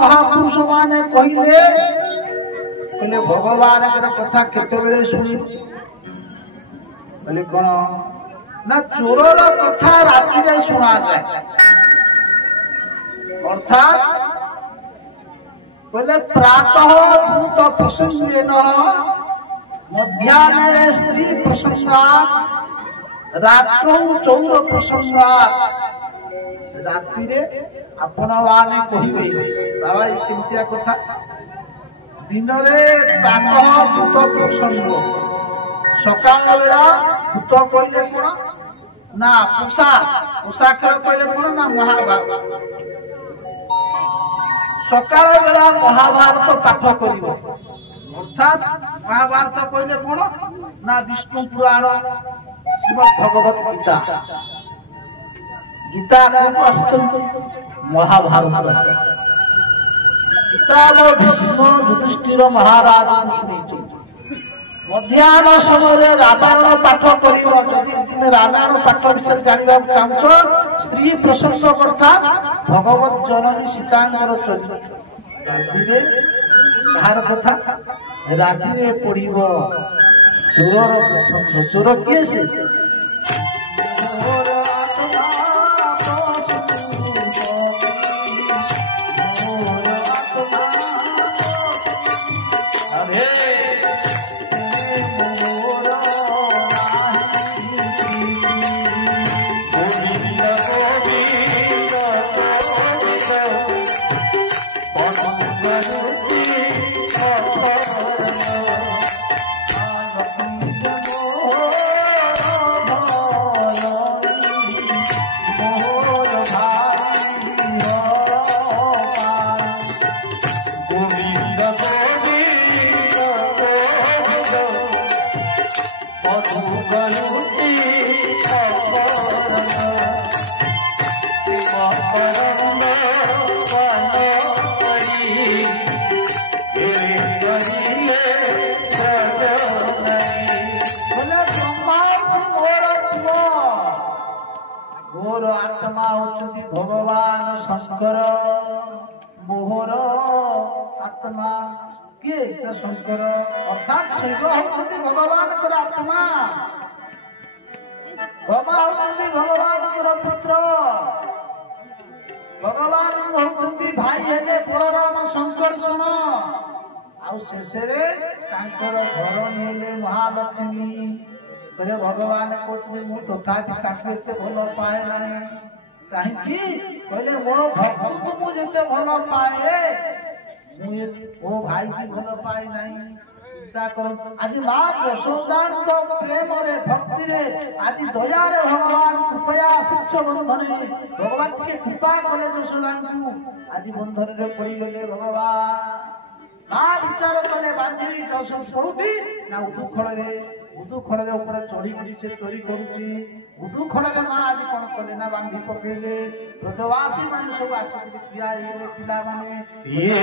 महापुरुष माने कहले भगवान कथा केते शुणी बोले कौन ना चोरर कथा राति में शुणा जाए अर्थात बोले प्रातः भूत प्रसंगेन मध्याह्ने स्त्री प्रसंगात रात्रौ चौर प्रसंगात राति रे आपण माने कहिबे बाबा ये केमतिया कथा दिन रे प्रातः भूत प्रसंग सकाळ बेला भूत कहले कोन ना पूषा खेल कहले कोन ना महाभारत सकाळ बेला महाभारत पाठ करिवो अर्थात महाभारत कहले कोन ना विष्णु पुराण श्रीमद् भगवत गीता गीता को अष्टम महाभारत गीता भीष्म युधिष्ठिर महाराज मध्याह्न समय रामायण पाठ कर रामायण पाठ विषय जानवा चाहूच स्त्री प्रशंस कथा भगवत जननी सीतांकर चरित्र कथा राति पड़ो चोर प्रशंस चोर किए से मोर आत्मा होती भगवान शंकर मोहर आत्मा किए शंकर अर्थात शिव होती भगवान आत्मा ब्रह्मा होती भगवान पुत्र भगवान होती भाई हेले बलराम शंकर सुन आशेष घर नहीं महालक्ष्मी बोले भगवान कहते तथापि ताके भल पाए ना कहीं कहले मो भक्त को मुझे भल पाए मो भाई की भल पाए नहीं चिंता कर आज मां यशोदा प्रेम रे भक्ति रे आज दया रे भगवान कृपया शिक्ष बंधन भगवान के कृपा कले यशोदा को आज बंधन रे पड़ी गले भगवान मां विचार कले बांधी दर्शन करूटी ना उदू खड़े ऊपर चढ़ी से चोरी करुच्ची उदू खड़े माँ आज कौन कले ना बांधी पकेले ब्रजवासी मान सब आसिया पिला माने ये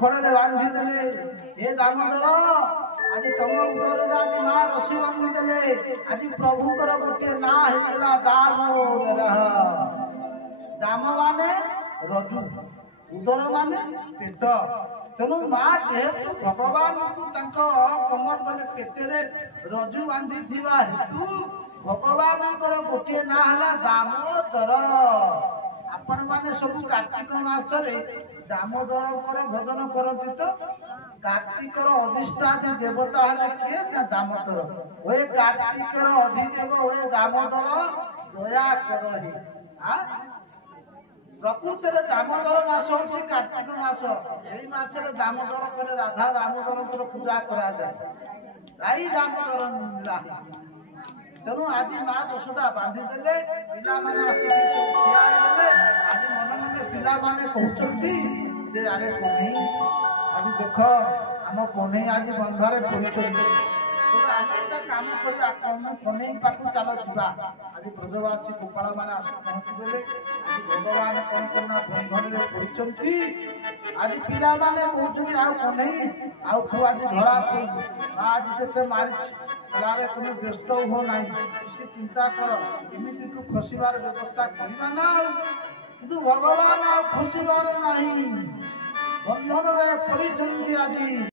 ଖଡ଼ରେ ବାନ୍ଧିଦେଲେ ଏ ଦାମୋଦର ଆଜି ତମ ଉଦରରେ ଆଜି ମା ରସି ବାନ୍ଧିଦେଲେ ଆଜି ପ୍ରଭୁଙ୍କର ଗୋଟିଏ ନାଁ ହେଇଥିଲା ଦାମୋଦର। ଦାମ ମାନେ ରଜୁ, ଉଦର ମାନେ ପେଟ। ତେଣୁ ମା ଯେହେତୁ ଭଗବାନଙ୍କୁ ତାଙ୍କ କମର ମାନେ ପେଟରେ ରଜୁ ବାନ୍ଧିଥିବା ହେତୁ ଭଗବାନଙ୍କର ଗୋଟିଏ ନାଁ ହେଲା ଦାମୋଦର। ଆପଣ ମାନେ ସବୁ କାର୍ତ୍ତିକ ମାସରେ ଦାମୋଦରଙ୍କର ଭଜନ କରନ୍ତି ତ? କାର୍ତ୍ତିକର ଅଧିଷ୍ଠାନୀ ଦେବତା ହେଲେ କିଏ? ନା ଦାମୋଦର। ଓଏ କାର୍ତ୍ତିକର ଅଧିଦେବ ଓଏ ଦାମୋଦର ଦୟା କରହି। ପ୍ରକୃତରେ ଦାମୋଦର ମାସ ହଉଛି କାର୍ତ୍ତିକ ମାସ। ଏଇ ମାସରେ ଦାମୋଦର করে ରାଧା ଦାମୋଦରଙ୍କର ପୂଜା କରାଯାଏ। ଗାଈ ଦାମୋଦର ନୀଳା। ତେଣୁ ଆଜି ମା ଯଶୋଦା ବାନ୍ଧିଦେଲେ, ପିଲାମାନେ ଆସିକି ସବୁ ଠିଆ ହେଇଗଲେ। ଆଜି ମନେ ମନେ ପିଲାମାନେ କହୁଛନ୍ତି ଯେ ଆରେ କହ୍ନେଇ ଆଜି ଦେଖ ଆମ କହ୍ନେଇ ଆଜି ବନ୍ଧରେ ପଡ଼ିଛନ୍ତି। ଆମେ ଗୋଟେ କାମ କରିବା, କହ୍ନେଇ ପାଖକୁ ଚାଲ ଯିବା। ଆଜି ବ୍ରଜବାସୀ ଗୋପାଳ ମାନେ ଆସି ପହଞ୍ଚିଗଲେ। ଆଜି ଭଗବାନ କଣ କନା ବନ୍ଧନରେ ପଡ଼ିଛନ୍ତି। ଆଜି ପିଲାମାନେ କହୁଛନ୍ତି ଆଉ କହ୍ନେଇ ଆଉ ତୁ ଆଜି ଧରା ଆଜି ଯେତେ ମାରିଛି ତାରେ তুমি ବ୍ୟସ୍ତ ହୁଅ ନାହିଁ, କିଛି ଚିନ୍ତା କର, ଏମିତି ତୁ ଖସିବାର ବ୍ୟବସ୍ଥା କରିବା ନା। କିନ୍ତୁ ଭଗବାନ ଆଉ ଖସିବାର ନାହିଁ, ବନ୍ଧନରେ ପଡ଼ିଛନ୍ତି ଆଜି।